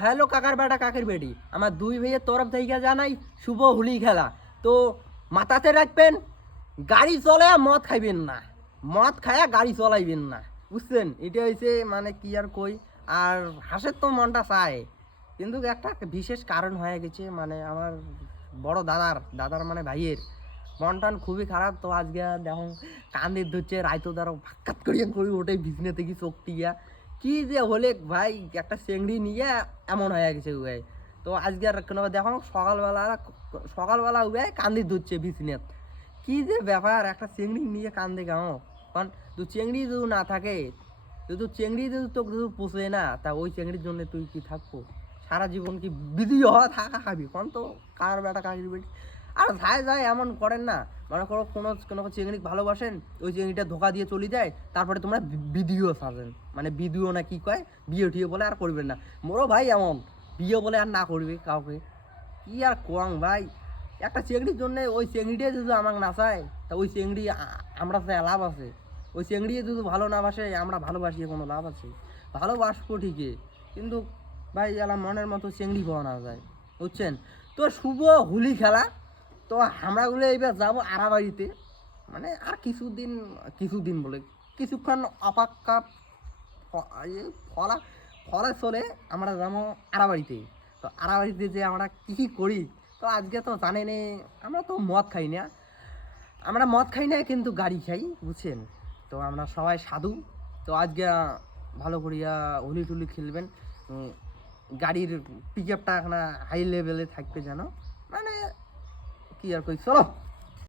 Hello কাকার বেটা কাকের বেটি, আমার দুই ভাইয়ের তরফ থেকে জানাই শুভ হোলি খেলা। তো মাথাতে রাখবেন, গাড়ি চলে মদ খাইবেন না, মদ খায়া গাড়ি চলাইবেন না, বুঝছেন? এটা হয়েছে মানে কি আর কই। আর হাসের তো মনটা চায়, কিন্তু একটা বিশেষ কারণ হয়ে গেছে, মানে আমার বড় দাদার মানে ভাইয়ের মন টান খুবই খারাপ। তো আজকে দেখো কান্দের ধরছে, রাইতো দ্বারা ভাক্কাত করিয়া করি ওটাই বিজনে থেকে চোখ টিয়া কি যে হলে ভাই একটা চেংড়ি নিয়ে এমন হয়ে গেছে উয়ে। তো আজকে আর কোনো দেখো সকালবেলা উয়ে কান্দি ধরছে বিজনেত, কি যে ব্যাপার, একটা চেংড়ি নিয়ে কান্দে গাও। কারণ তুই চেংড়ি যদি না থাকে, তুই চেংড়ি যদি তোকে যদি পোষে না, তা ওই চেংড়ির জন্য তুই কি থাকবো সারা জীবন? কি বিধি হওয়া থাকা খাবি কোন? তো কার বেটা কাকির বেটি আর যায় এমন করেন না। মনে করো কোনো চেংড়ি ভালোবাসেন, ওই চেংড়িটা ধোকা দিয়ে চলে যায়, তারপরে তোমরা ভিডিও সাজেন, মানে ভিডিও না কি কয়, বিয়ে ঠিয়ে বলে আর করবেন না। মোরও ভাই এমন বিয়ে বলে আর না করবে কাউকে, কি আর কোয়াং ভাই। একটা চেংড়ির জন্য ওই চেংড়িটাই যদি আমাকে না চায়, তা ওই চেংড়ি আমরা লাভ আছে? ওই চেংড়ি যদি ভালো না বাসে, আমরা ভালোবাসিয়ে কোনো লাভ আছে? ভালোবাসবো ঠিকই, কিন্তু ভাই এলা মনের মতো চেংড়ি পাওয়া না যায়, বুঝছেন? তো শুভ হোলি খেলা। তো আমরাগুলো এইবার যাবো আড়াবাড়িতে, মানে আর কিছুদিন বলে কিছুক্ষণ অপেক্ষা ফলা ফলা চলে আমরা যাবো আড়াবাড়িতে। তো আড়াবাড়িতে যে আমরা কী করি, তো আজকে তো জানেনি আমরা তো মদ খাই না, কিন্তু গাড়ি খাই, বুঝছেন? তো আমরা সবাই সাধু। তো আজকে ভালো করিয়া হোলি টুলি খেলবেন, গাড়ির পিক আপটা এখন হাই লেভেলে থাকবে যেন, মানে কি আর কই, চলো।